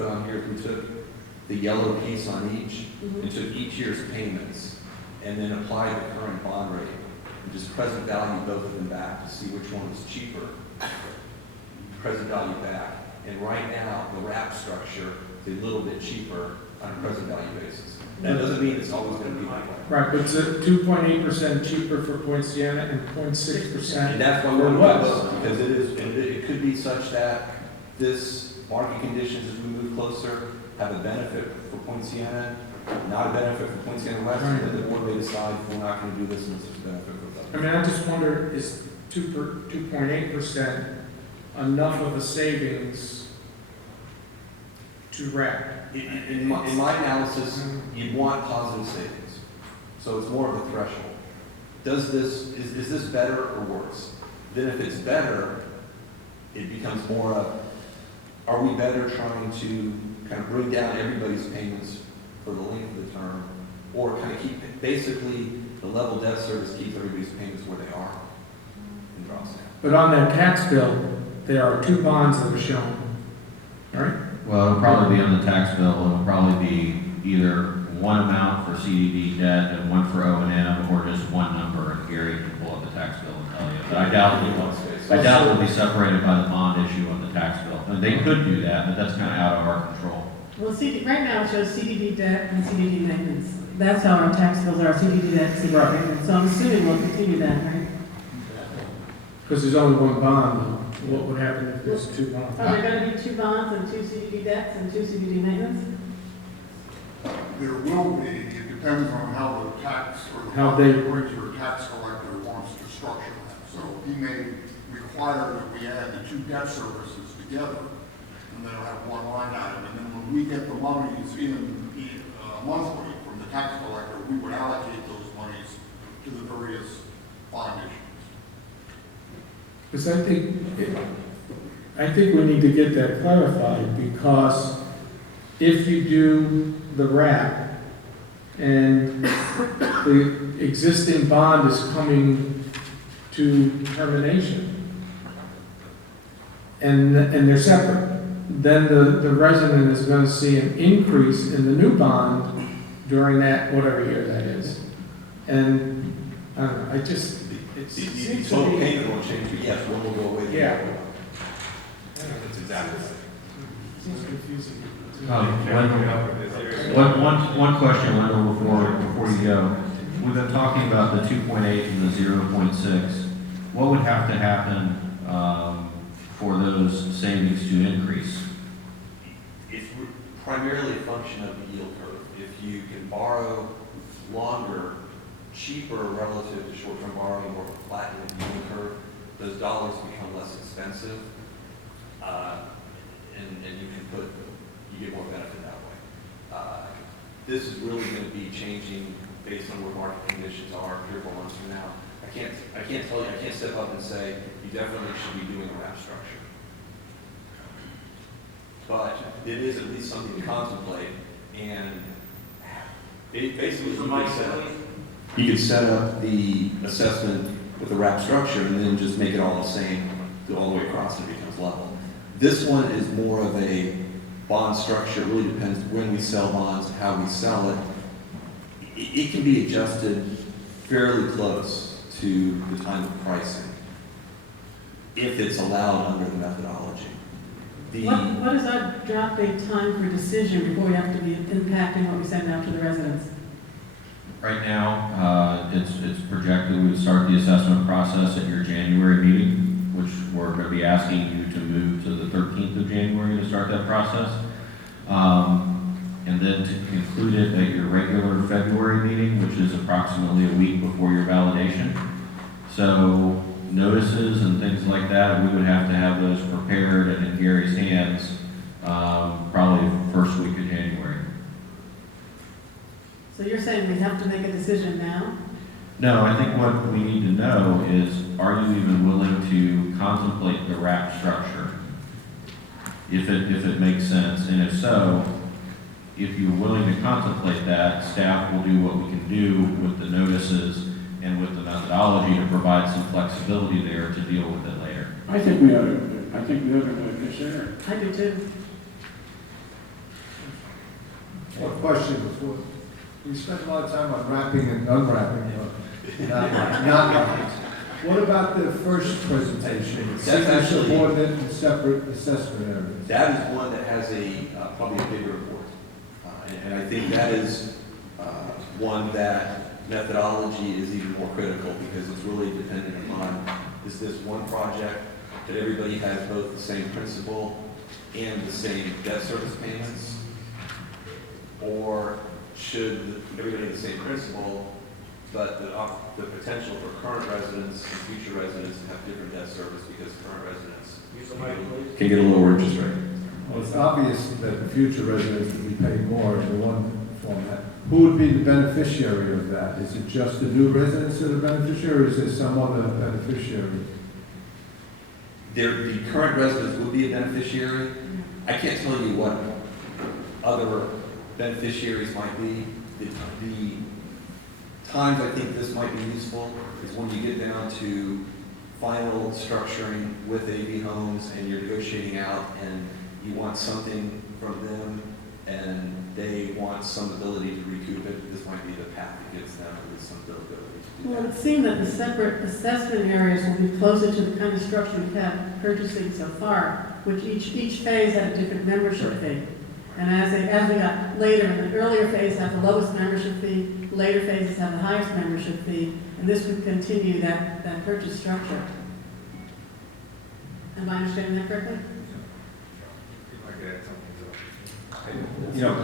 put on here, if we took the yellow piece on each, and took each year's payments, and then applied the current bond rate, and just present value both of them back to see which one was cheaper, present value back. And right now, the wrap structure is a little bit cheaper on a present value basis. That doesn't mean it's always going to be that way. Right, but it's 2.8% cheaper for Point Siena and 0.6%. And that's why we're going to vote, because it is, and it could be such that this market conditions as we move closer have a benefit for Point Siena, not a benefit for Point Siena West, Right. and the board may decide if we're not going to do this unless there's a benefit for I them. mean, I just wonder, is 2.8% enough of a savings to wrap? In my analysis, you want positive savings, so it's more of a threshold. Is this better or worse? Then if it's better, it becomes more of, are we better trying to kind of bring down everybody's payments for the length of the term, or kind of keep, basically, the level debt service keeps everybody's payments where they are and drops down. But on that tax bill, there are two bonds that are shown, right? Well, it'll probably be on the tax bill, it'll probably be either one amount for CDD debt and one for O&M, or just one number, and Gary can pull up the tax bill and tell you. But I doubt it'll be separated by the bond issue on the tax bill. And they could do that, but that's kind of out of our control. Well, right now it shows CDD debt and CDD maintenance. That's how our tax bills are, CDD debt, CDD maintenance. So I'm assuming we'll continue that, right? Because there's only one bond, though. What would happen if there's two bonds? Are there going to be two bonds and two CDD debts and two CDD maintenance? There will be, it depends on how the tax or the How they- bridge or tax collector wants to structure that. So he may require that we add the two debt services together, and they'll have one line item. And then when we get the monies in monthly from the tax collector, we would allocate those monies to the various bond issues. Because I think we need to get that clarified, because if you do the wrap and the existing bond is coming to termination and they're separate, then the resident is going to see an increase in the new bond during that, whatever year that is. And I don't know, it The seems to total be. payment won't change, but yes, one will go away. Yeah. That's exactly the same. Seems confusing. One question, Wendell, before you go. We've been talking about the 2.8 and the 0.6. What would have to happen for those savings to increase? It's primarily a function of the yield curve. If you can borrow longer, cheaper relative to short-term borrowing or flattening the yield curve, those dollars become less expensive, and you get more benefit that way. This is really going to be changing based on where market conditions are 3 or 4 months from now. I can't tell you, I can't step up and say, you definitely should be doing a wrap structure. But it is at least something to contemplate, and basically you could set up the assessment with a wrap structure and then just make it all the same, go all the way across and it becomes level. This one is more of a bond structure. It really depends when we sell bonds, how we sell it. It can be adjusted fairly close to the time of pricing, if it's allowed under the methodology. What is our drop date time for decision before we have to be impacting what we send out to the residents? Right now, it's projected we would start the assessment process at your January meeting, which we're going to be asking you to move to the 13th of January to start that process. And then to conclude it at your regular February meeting, which is approximately a week before your validation. So notices and things like that, we would have to have those prepared and in Gary's hands probably first week of January. So you're saying we have to make a decision now? No, I think what we need to know is, are you even willing to contemplate the wrap structure? If it makes sense, and if so, if you're willing to contemplate that, staff will do what we can do with the notices and with the methodology to provide some flexibility there to deal with it later. I think we ought to consider it. I do too. One question before, we spent a lot of time on wrapping and unwrapping, not lines. What about the first presentation? That's actually- Subordinate and separate assessment areas. That is one that has probably a bigger report. And I think that is one that methodology is even more critical because it's really dependent upon, is this one project that everybody has both the same principal and the same debt service payments? Or should everybody have the same principal, but the potential for current residents and future residents to have different debt service because current residents can get a lower interest rate? Well, it's obvious that the future residents will be paying more in the one format. Who would be the beneficiary of that? Is it just the new residents that are beneficiary, or is there some other beneficiary? The current residents would be a beneficiary. I can't tell you what other beneficiaries might be. The times I think this might be useful is when you get down to final structuring with AV Homes and you're negotiating out and you want something from them and they want some ability to recoup it. This might be the path that gives them at least some ability to do Well, that. it seemed that the separate assessment areas will be closer to the kind of structure we've had purchasing so far, which each phase had a different membership fee. And as we got later, in the earlier phase have the lowest membership fee, later phases have the highest membership fee, and this would continue that purchase structure. Am I understanding that correctly? You know,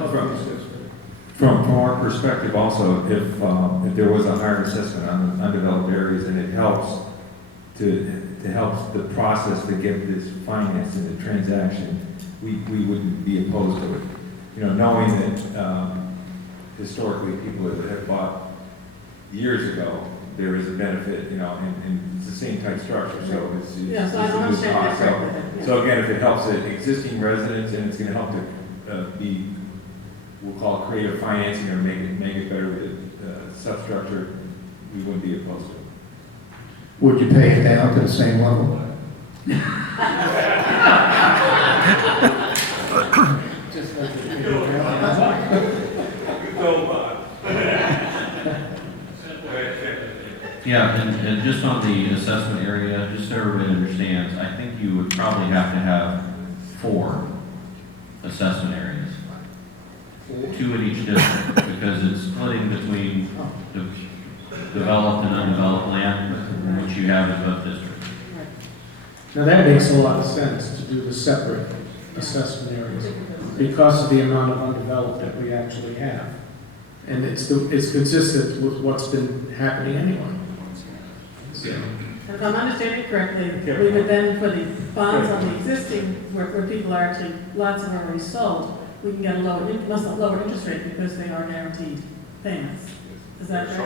from our perspective also, if there was a higher assessment on undeveloped areas and it helps to help the process to get this finance in the transaction, we wouldn't be opposed to it. You know, knowing that historically people that have bought years ago, there is a benefit, you know, and it's the same type structure, so it's Yeah, so I it's a new understand that cost. correctly. Yeah. So again, if it helps the existing residents and it's gonna help to be, we'll call it creative financing or make it better with substructure, we wouldn't be opposed to it. Would you pay it down to the same level? Just like the- Yeah, and just on the assessment area, just so everybody understands, I think you would probably have to have 4 assessment areas. 2 in each district, because it's splitting between developed and undeveloped land, which you have in both districts. Now, that makes a lot of sense to do the separate assessment areas because of the amount of undeveloped that we actually have. And it's consistent with what's been happening anyway. So, And if I'm understanding correctly, we would then, for the bonds on the existing, where people are actually, lots of them already sold, we can get a lower interest rate because they are guaranteed payments. Is that right?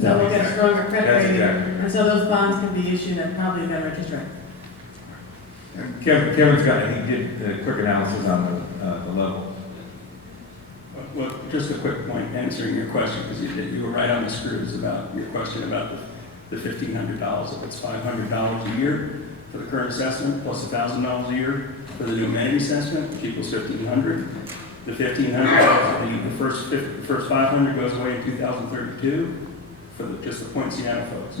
So we'll get a stronger credit That's rating, exactly right. and so those bonds can be issued at probably a better interest rate. Kevin's got, he did the quick analysis on the level. Well, just a quick point answering your question, because you were right on the screws about your question about the $1,500. If it's $500 a year for the current assessment, plus $1,000 a year for the new amenity assessment, which equals $1,500. The $1,500, the first $500 goes away in 2032 for just the Point Siena folks.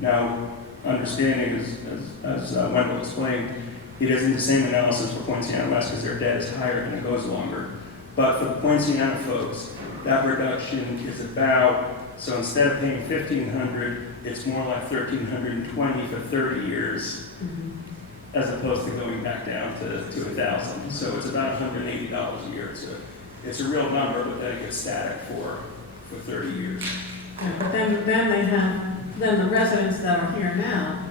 Now, understanding, as Wendell explained, he doesn't do the same analysis for Point Siena West because their debt is higher and it goes longer. But for the Point Siena folks, that reduction is about, so instead of paying $1,500, it's more like $1,320 for 30 years, as opposed to going back down to $1,000. So it's about $180 a year. It's a real number, but then it gets static for 30 years. Yeah, but then the residents that are here now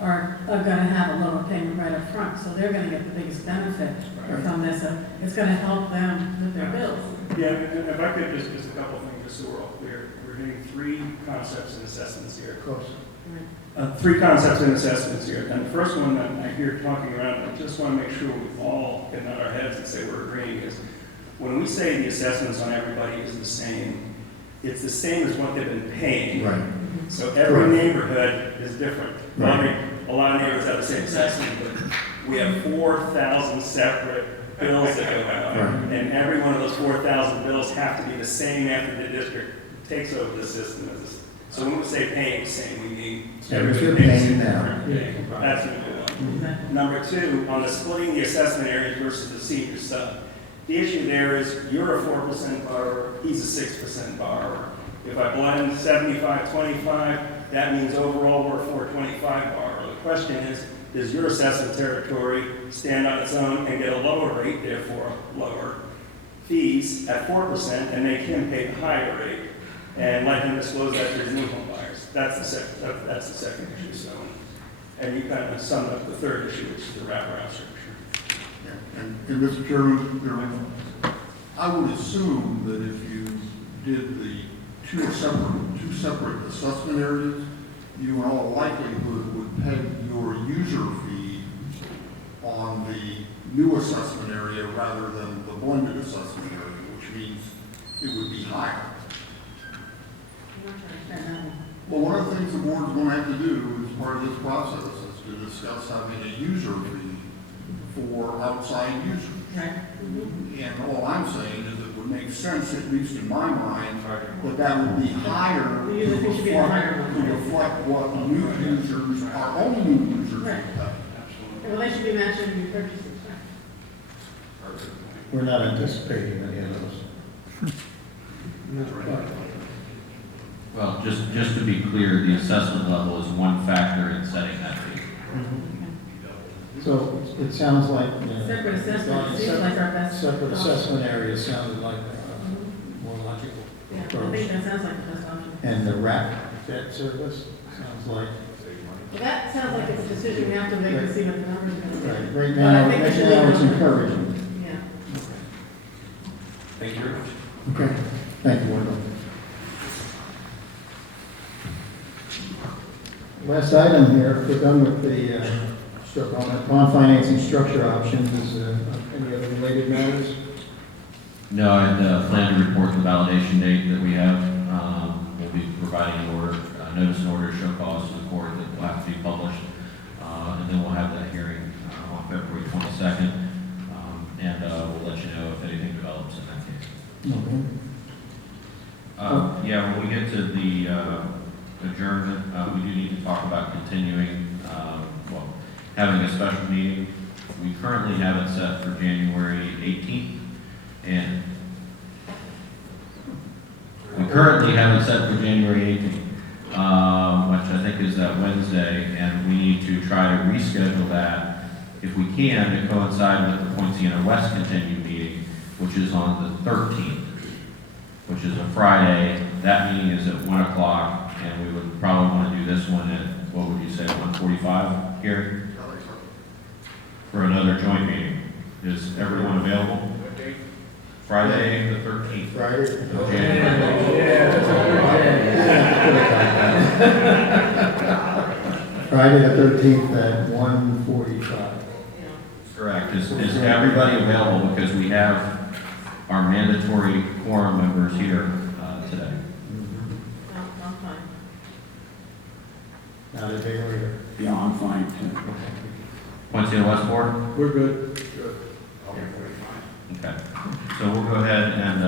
are gonna have a lower payment right up front, so they're gonna get the biggest benefit from this. It's gonna help them with their bills. Yeah, and if I could just a couple of things, just so we're all clear. We're hitting 3 concepts and assessments here. Of course. 3 concepts and assessments here. And the first one that I hear talking around, I just want to make sure we all get out our heads and say we're agreeing, is when we say the assessments on everybody is the same, it's the same as what they've been paying. Right. So every neighborhood is different. Right. I mean, a lot of neighborhoods have the same assessment, but we have 4,000 separate bills that go out. Right. And every one of those 4,000 bills have to be the same after the district takes over the system. So when we say paying the same, we mean Everything everybody pays paying the now. same. That's number one. Number two, on the splitting the assessment areas versus the senior sub, the issue there is you're a 4% borrower, he's a 6% borrower. If I blend 75-25, that means overall we're a 425 borrower. The question is, does your assessment territory stand on its own and get a lower rate, therefore lower fees at 4% and make him pay the higher rate and let him disclose that to his new home buyers? That's the second issue. So, and you kind of summed up the third issue, which is the wraparound structure. Yeah, and Mr. Chairman, I would assume that if you did the two separate assessment areas, you in all likelihood would peg your user fee on the new assessment area rather than the blended assessment area, which means it would be higher. Well, one of the things the board's going to have to do as part of this process is to discuss having a user fee for outside users. Right. And all I'm saying is it would make sense, at least in my mind, that would be higher The user fee should be a higher one. to reflect what new users, our own new users would Right. pay. Well, they should be matching your purchases. We're not anticipating any of those. Well, just to be clear, the assessment level is one factor in setting that fee. So it sounds like. Separate assessment seems like our best. Separate option. assessment areas sounded like more logical. Yeah, I think that sounds like the best option. And the wrap debt service sounds like. Well, that sounds like it's a decision we have to make to see what the numbers are going to be. Right But I now, think we right should now leave it's it on. encouraging. Yeah. Thank you very much. Okay, thank you, Wendell. Last item here, we're done with the bond financing structure options. Is any other related matters? No, I had planned to report the validation date that we have. We'll be providing an order, notice and order to show cause to the court that will have to be published. And then we'll have that hearing on February 22nd. And we'll let you know if anything develops in that case. Okay. Yeah, when we get to the adjournment, we do need to talk about continuing, having a special meeting. We currently have it set for January 18th, and we currently have it set for January 18th, which I think is that Wednesday, and we need to try to reschedule that, if we can, to coincide with the Poinciana West continued meeting, which is on the 13th, which is a Friday. That meeting is at 1 o'clock, and we would probably want to do this one at, what would you say, 1:45 here? For another joint meeting. Is everyone available? Friday, the 13th. Friday? of January. Friday the 13th at 1:45. Correct. Is everybody available? Because we have our mandatory quorum members here today. I'm fine. Not a day later. Yeah, I'm fine. Poinciana West Board? We're good. Okay. So we'll go ahead and,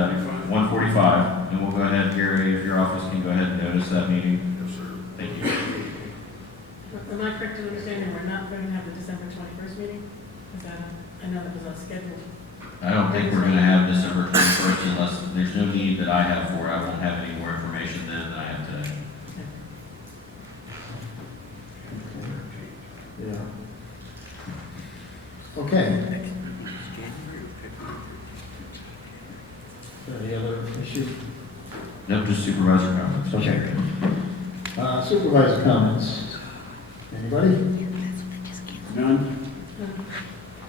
1:45, and we'll go ahead, Gary, if your office can go ahead and notice that meeting. Yes, sir. Thank you. Am I correct in understanding we're not going to have the December 21st meeting? Is that, I know that was on schedule. I don't think we're gonna have December 21st unless, there's no need that I have for it. I won't have any more information then than I have today. Yeah. Okay. Any other issue? Nope, just supervisor comments. Okay. Supervisor comments? Anybody? None?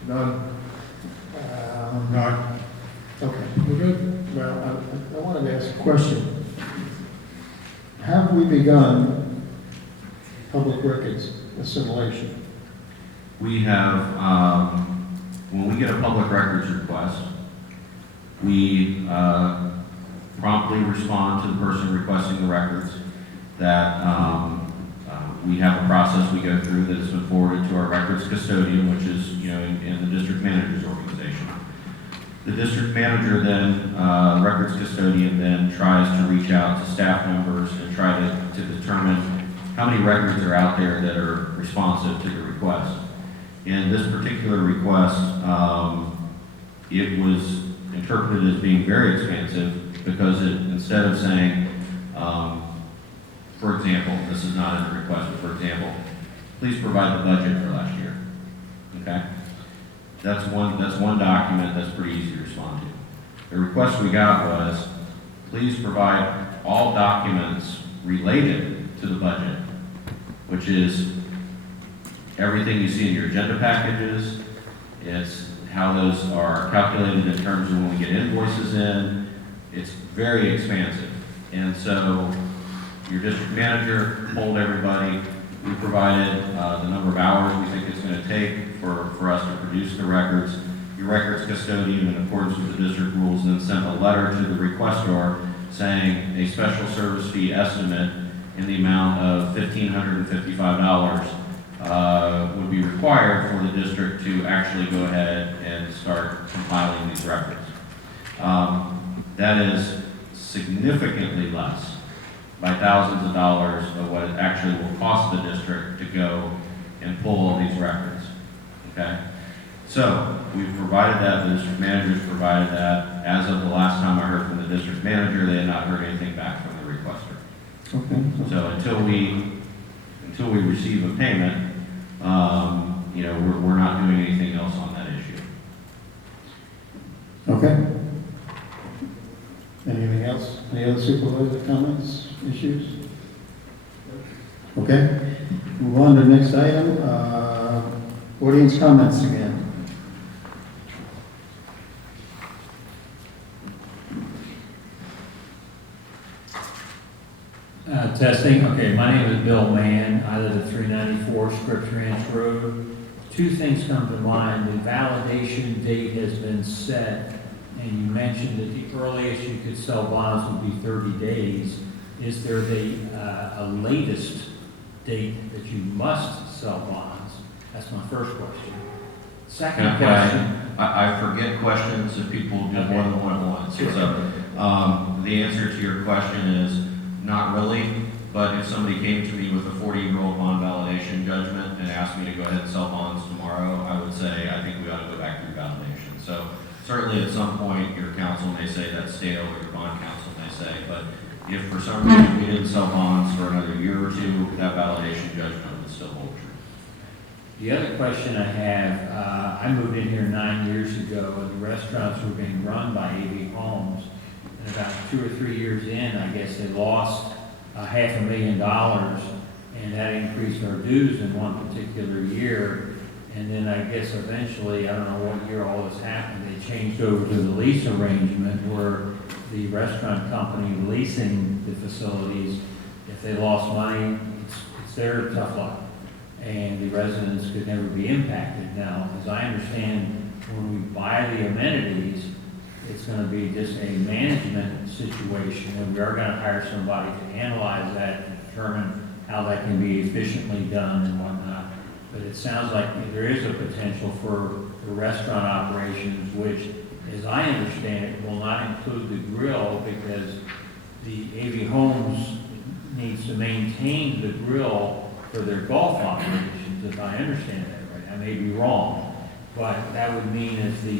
None. None. Okay, we're good. Well, I wanted to ask a question. Have we begun public records assimilation? We have, when we get a public records request, we promptly respond to the person requesting the records. That we have a process we go through that has been forwarded to our records custodian, which is, in the district manager's organization. The district manager then, records custodian then tries to reach out to staff members and try to determine how many records are out there that are responsive to the request. In this particular request, it was interpreted as being very expansive because it, instead of saying, for example, this is not in the request, but for example, please provide the budget for last year. Okay? That's one document that's pretty easy to respond to. The request we got was, please provide all documents related to the budget, which is everything you see in your agenda packages. It's how those are calculated in terms of when we get invoices in. It's very expansive. And so your district manager told everybody, we provided the number of hours we think it's going to take for us to produce the records. Your records custodian, in accordance with the district rules, then sent a letter to the requestor saying a special service fee estimate in the amount of $1,555 would be required for the district to actually go ahead and start compiling these records. That is significantly less, by thousands of dollars, of what it actually will cost the district to go and pull all these records. Okay? So, we've provided that, the district managers provided that. As of the last time I heard from the district manager, they had not heard anything back from the requester. Okay. So until we receive a payment, we're not doing anything else on that issue. Okay. Anything else? Any other supervisor comments, issues? Okay. Move on to the next item. Audience comments again. Testing. Okay, my name is Bill Mann. I live at 394 Scripps Ranch Road. Two things come to mind. The validation date has been set, and you mentioned that the earliest you could sell bonds would be 30 days. Is there a latest date that you must sell bonds? That's my first question. Second question. I forget questions if people do more than one at once. Sure. So, the answer to your question is not really, but if somebody came to me with a 40-year-old bond validation judgment and asked me to go ahead and sell bonds tomorrow, I would say, I think we ought to go back through validation. So certainly at some point, your counsel may say that's stale, or your bond counsel may say, but if for some reason we didn't sell bonds for another year or two, that validation judgment would still hold true. The other question I have, I moved in here 9 years ago, and the restaurants were being run by AV Homes. And about 2 or 3 years in, I guess they lost $500,000, and that increased our dues in one particular year. And then I guess eventually, I don't know what year all this happened, they changed over to the lease arrangement where the restaurant company leasing the facilities, if they lost money, it's their tough luck. And the residents could never be impacted. Now, as I understand, when we buy the amenities, it's going to be just a management situation, and we are going to hire somebody to analyze that and determine how that can be efficiently done and whatnot. But it sounds like there is a potential for restaurant operations, which, as I understand it, will not include the grill because the AV Homes needs to maintain the grill for their golf operations, if I understand that right. I may be wrong. But that would mean if the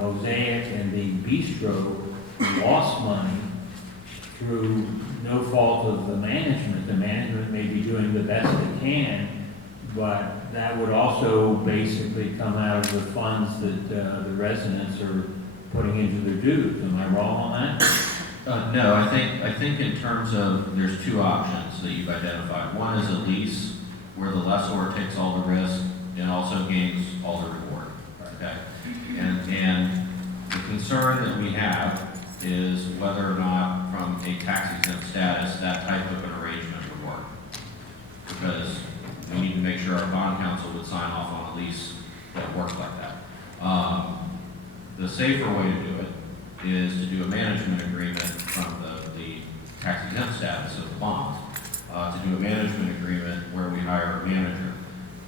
Mosaic and the Bistro lost money through no fault of the management may be doing the best they can, but that would also basically come out of the funds that the residents are putting into their dues. Am I wrong on that? No, I think in terms of, there's two options that you've identified. One is a lease where the lessor takes all the risk and also gains all the reward. Okay? And the concern that we have is whether or not, from a tax exempt status, that type of an arrangement would work. Because we need to make sure our bond counsel would sign off on a lease that works like that. The safer way to do it is to do a management agreement from the tax exempt status of the bonds, to do a management agreement where we hire a manager.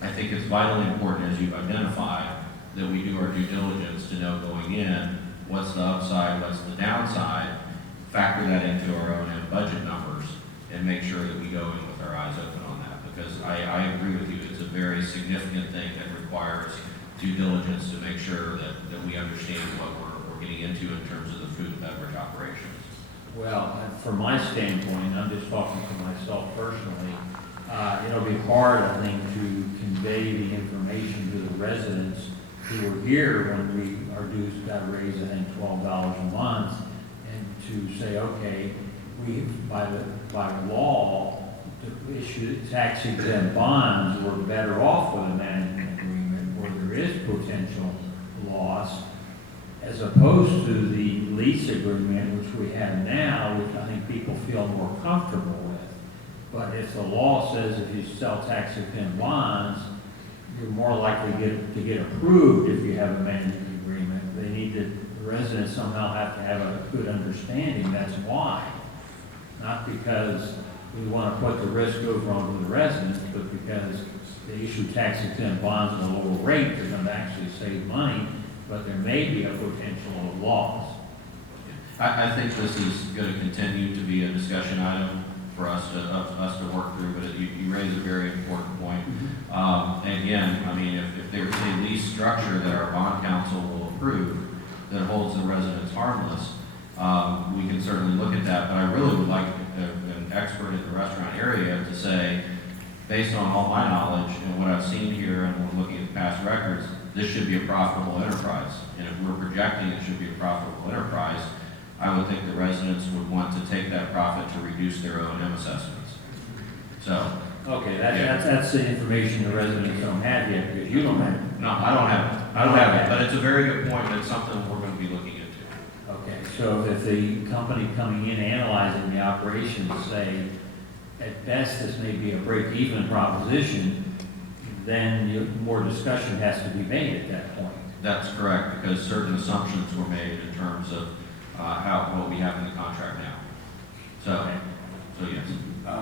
I think it's vitally important, as you've identified, that we do our due diligence to know going in what's the upside, what's the downside, factor that into our own budget numbers, and make sure that we go in with our eyes open on that. Because I agree with you, it's a very significant thing that requires due diligence to make sure that we understand what we're getting into in terms of the food and beverage operations. Well, from my standpoint, I'm just talking for myself personally, it'll be hard, I think, to convey the information to the residents who were here when our dues got raised, I think, $12 a month, and to say, okay, we, by law, to issue tax exempt bonds, we're better off with a management agreement where there is potential loss, as opposed to the lease agreement, which we have now, which I think people feel more comfortable with. But if the law says if you sell tax exempt bonds, you're more likely to get approved if you have a management agreement. They need the residents somehow have to have a good understanding, that's why. Not because we want to put the risk over onto the residents, but because they issue tax exempt bonds at a lower rate, they're going to actually save money, but there may be a potential of loss. I think this is going to continue to be a discussion item for us to work through, but you raise a very important point. And again, I mean, if there's a lease structure that our bond council will approve that holds the residents harmless, we can certainly look at that. But I really would like an expert in the restaurant area to say, based on all my knowledge and what I've seen here and we're looking at past records, this should be a profitable enterprise. And if we're projecting it should be a profitable enterprise, I would think the residents would want to take that profit to reduce their O&M assessments. So. Okay, that's the information the residents don't have yet, because you don't have it. No, I don't have it. I don't have it, but it's a very good point, and it's something we're going to be looking into. Okay, so if the company coming in analyzing the operations say, at best, this may be a break-even proposition, then more discussion has to be made at that point. That's correct, because certain assumptions were made in terms of what we have in the contract now. So yes.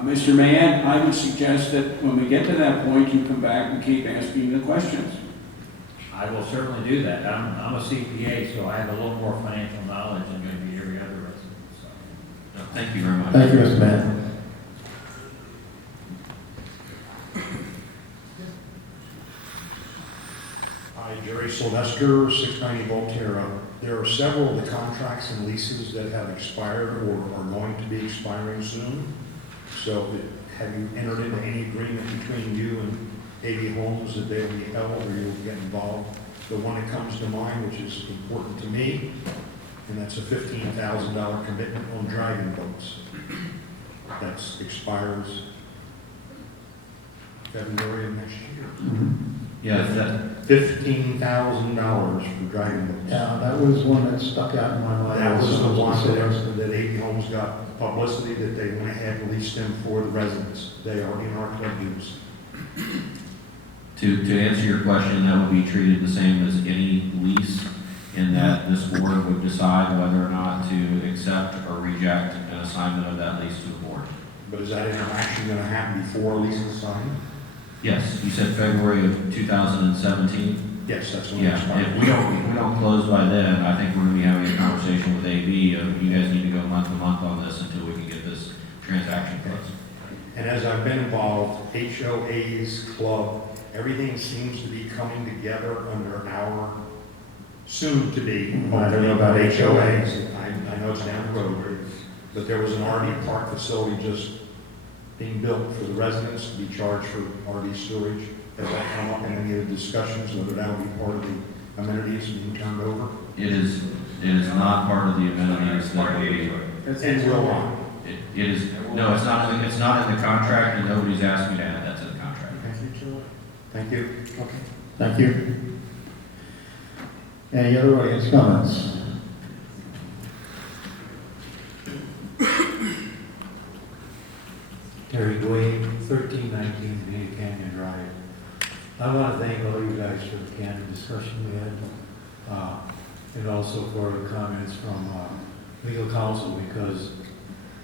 Mr. Mann, I would suggest that when we get to that point, you come back and keep asking the questions. I will certainly do that. I'm a CPA, so I have a little more financial knowledge than maybe every other resident. So. No, thank you very much. Thank you, Mr. Mann. Hi, Jerry Sylvester, 690 Volterra. There are several of the contracts and leases that have expired or are going to be expiring soon. So have you entered into any agreement between you and AV Homes that they will be held or you'll get involved? The one that comes to mind, which is important to me, and that's a $15,000 commitment on driving boats. That expires February of next year. Yeah, that, $15,000 for driving boats. Yeah, that was one that stuck out in my mind. That was the one Also. that AV Homes got publicity that they went ahead and leased them for the residents. They are in our club use. to answer your question, that would be treated the same as any lease, in that this board would decide whether or not to accept or reject an assignment of that lease to the board. But is that interaction going to happen before a lease is signed? Yes, you said February of 2017? Yes, that's when it Yeah, expires. if we don't close by then, I think we're gonna be having a conversation with AV, of you guys need to go month to month on this until we can get this transaction closed. And as I've been involved, HOAs, club, everything seems to be coming together under our soon-to-be. I don't know about HOAs. I know it's down the road, but there was an RV park facility just being built for the residents to be charged for RV storage. Has that come up in any of the discussions, whether that'll be part of the amenities being turned over? It is not part of the amenities that will be. And will not. It is, no, it's not in the contract, and nobody's asked me to add that to the contract. Thank you. Okay, thank you. Any other audience comments? Terry Dwayne, 1319 Benita Canyon Drive. I want to thank all you guys for the candid discussion we had, and also for the comments from legal counsel, because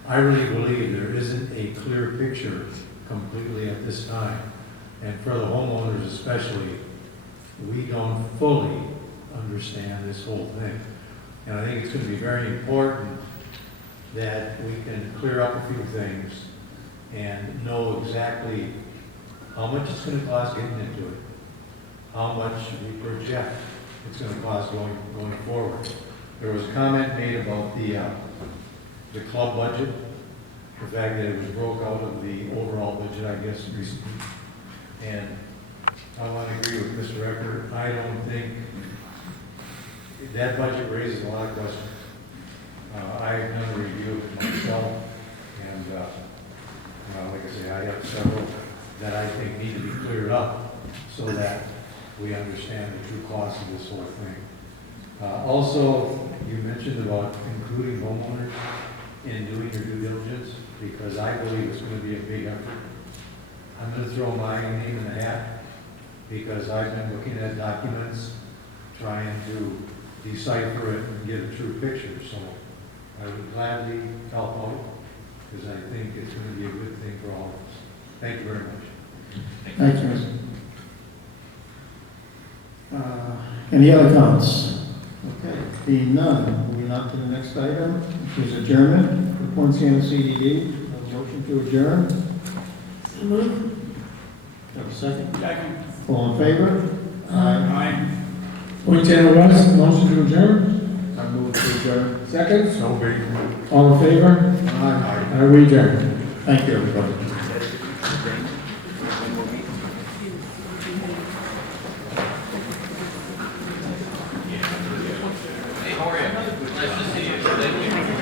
I really believe there isn't a clear picture completely at this time. And for the homeowners especially, we don't fully understand this whole thing. And I think it's going to be very important that we can clear up a few things and know exactly how much it's going to cost getting into it, how much we project it's going to cost going forward. There was a comment made about the club budget, the fact that it was broke out of the overall budget, I guess, recently. And I want to agree with Mr. Eckert. I don't think that budget raises a lot of questions. I've done a review of it myself, and like I say, I have several that I think need to be cleared up so that we understand the true cost of this whole thing. Also, you mentioned about including homeowners in doing your due diligence, because I believe it's going to be a big effort. I'm going to throw my name in the hat, because I've been looking at documents, trying to decipher it and get a true picture. So I would gladly help out, because I think it's going to be a good thing for all of us. Thank you very much. Thanks, Mr. Any other comments? Okay, being none, moving on to the next item, which is adjournment for Poinciana CDD. A motion to adjourn. So moved. Have a second? Second. All in favor? Aye. Poinciana West, motion to adjourn. I move to adjourn. Second, So be. all in favor? Aye. Are we adjourned? Thank you, everybody.